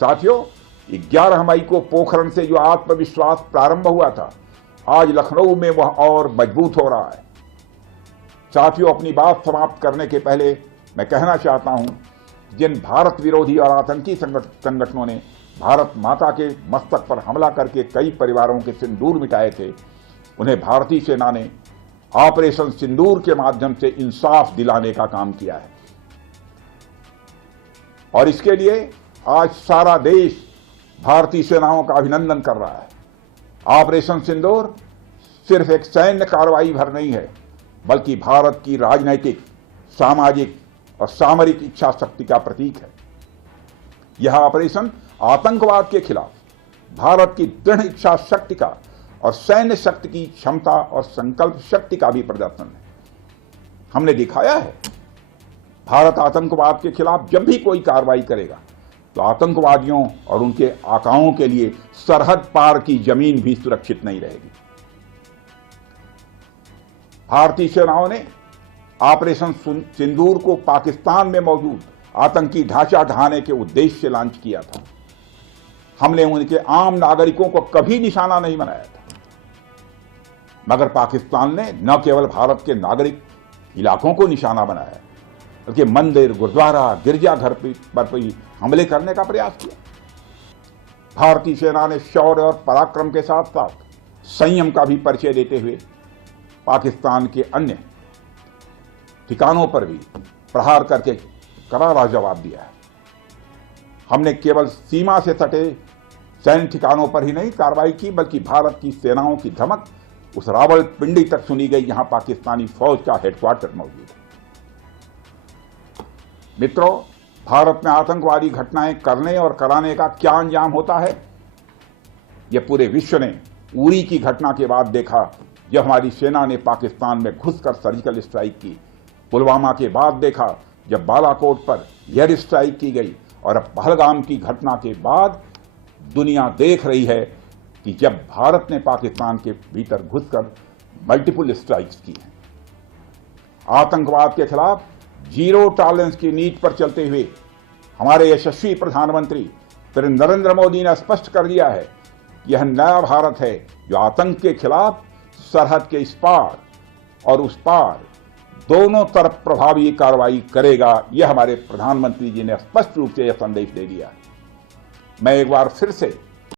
साथियों, 11 मई को पोखरण से जो आत्मविश्वास प्रारंभ हुआ था, आज लखनऊ में वह और मजबूत हो रहा है। साथियों, अपनी बात समाप्त करने के पहले मैं कहना चाहता हूं, जिन भारत विरोधी और आतंकी संगठनों ने भारत माता के मस्तक पर हमला करके कई परिवारों के सिंदूर मिटाए थे, उन्हें भारतीय सेना ने ऑपरेशन सिंदूर के माध्यम से इंसाफ दिलाने का काम किया है। और इसके लिए आज सारा देश भारतीय सेनाओं का अभिनंदन कर रहा है। ऑपरेशन सिंदूर सिर्फ एक सैन्य कार्रवाई भर नहीं है, बल्कि भारत की राजनैतिक, सामाजिक और सामरिक इच्छा शक्ति का प्रतीक है। यह ऑपरेशन आतंकवाद के खिलाफ भारत की दृढ़ इच्छा शक्ति का और सैन्य शक्ति की क्षमता और संकल्प शक्ति का भी प्रदर्शन है। हमने दिखाया है, भारत आतंकवाद के खिलाफ जब भी कोई कार्रवाई करेगा तो आतंकवादियों और उनके आकाओं के लिए सरहद पार की जमीन भी सुरक्षित नहीं रहेगी। भारतीय सेनाओं ने ऑपरेशन सिंदूर को पाकिस्तान में मौजूद आतंकी ढांचा ढहाने के उद्देश्य से लॉन्च किया था। हमने उनके आम नागरिकों को कभी निशाना नहीं बनाया था, मगर पाकिस्तान ने न केवल भारत के नागरिक इलाकों को निशाना बनाया, बल्कि मंदिर, गुरुद्वारा, गिरजाघर पर भी हमले करने का प्रयास किया। भारतीय सेना ने शौर्य और पराक्रम के साथ साथ संयम का भी परिचय देते हुए पाकिस्तान के अन्य ठिकानों पर भी प्रहार करके करारा जवाब दिया है। हमने केवल सीमा से सटे सैन्य ठिकानों पर ही नहीं कार्रवाई की, बल्कि भारत की सेनाओं की धमक उस रावलपिंडी तक सुनी गई, जहां पाकिस्तानी फौज का हेडक्वार्टर मौजूद है। मित्रों, भारत में आतंकवादी घटनाएं करने और कराने का क्या अंजाम होता है, यह पूरे विश्व ने उरी की घटना के बाद देखा, जब हमारी सेना ने पाकिस्तान में घुसकर सर्जिकल स्ट्राइक की। पुलवामा के बाद देखा, जब बालाकोट पर एयर स्ट्राइक की गई, और अब पहलगाम की घटना के बाद दुनिया देख रही है कि जब भारत ने पाकिस्तान के भीतर घुसकर मल्टीपल स्ट्राइक्स की हैं। आतंकवाद के खिलाफ जीरो टॉलरेंस की नीति पर चलते हुए हमारे यशस्वी प्रधानमंत्री श्री नरेंद्र मोदी ने स्पष्ट कर दिया है कि यह नया भारत है जो आतंक के खिलाफ सरहद के इस पार और उस पार दोनों तरफ प्रभावी कार्रवाई करेगा। यह हमारे प्रधानमंत्री जी ने स्पष्ट रूप से यह संदेश दे दिया। मैं एक बार फिर से